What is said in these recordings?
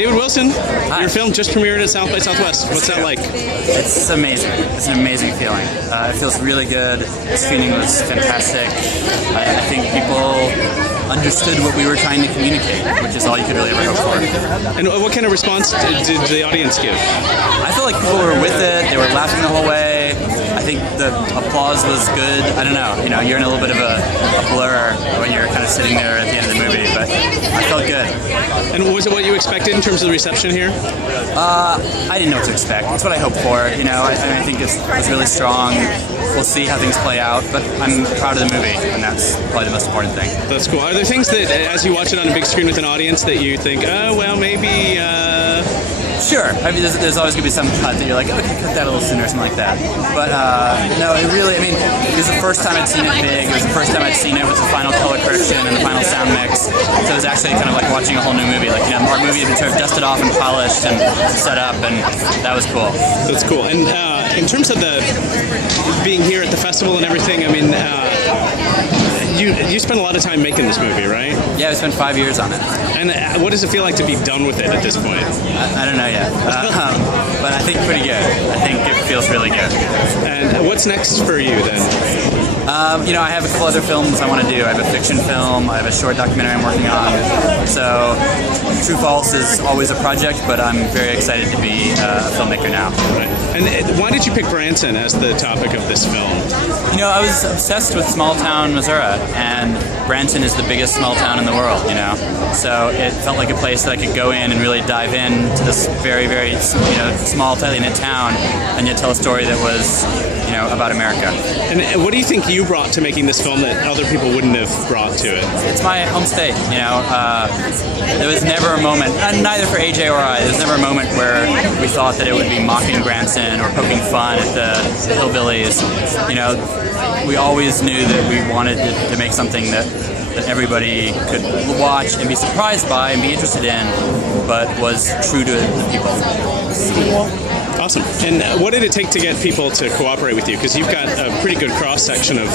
David Wilson, Hi. your film just premiered at South by Southwest. What's that like? It's amazing. It's an amazing feeling. It feels really good. The screening was fantastic. I think people understood what we were trying to communicate, which is all you could really ever hope for. And what kind of response did the audience give? I feel like people were with it. They were laughing the whole way. I think the applause was good. I don't know. You're in a little bit of a blur when you're kind of sitting there at the end of the movie, but I felt good. And was it what you expected in terms of the reception here? I didn't know what to expect. It's what I hoped for. I think it's really strong. We'll see how things play out, but I'm proud of the movie, and that's probably the most important thing. That's cool. Are there things that, as you watch it on a big screen with an audience, that you think, oh, well, maybe... Sure. I mean, there's always going to be some cut that you're like, okay, cut that a little sooner or something like that. But no, it really, it was the first time I'd seen it big. It was the first time I'd seen it with the final color correction and the final sound mix. So it was actually kind of like watching a whole new movie. Like, our movie had been sort of dusted off and polished and set up, and that was cool. That's cool. And in terms of the being here at the festival and everything, I mean, you spent a lot of time making this movie, right? Yeah, we spent 5 years on it. And what does it feel like to be done with it at this point? I don't know yet, but I think pretty good. I think it feels really good. And what's next for you then? I have a couple other films I want to do. I have a fiction film, I have a short documentary I'm working on. So True False is always a project, but I'm very excited to be a filmmaker now. Right. And why did you pick Branson as the topic of this film? I was obsessed with small town Missouri, and Branson is the biggest small town in the world, So it felt like a place that I could go in and really dive into this very, very, small, tightly knit town, and yet tell a story that was, about America. And what do you think you brought to making this film that other people wouldn't have brought to it? It's my home state, There was never a moment, and neither for AJ or I, there was never a moment where we thought that it would be mocking Branson or poking fun at the hillbillies. We always knew that we wanted to make something that everybody could watch and be surprised by and be interested in, but was true to the people. Awesome. And what did it take to get people to cooperate with you? Because you've got a pretty good cross-section of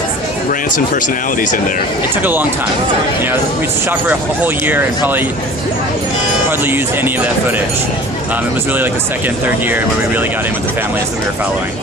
Branson personalities in there. It took a long time. We shot for a whole year and probably hardly used any of that footage. It was really like the second, third year where we really got in with the families that we were following.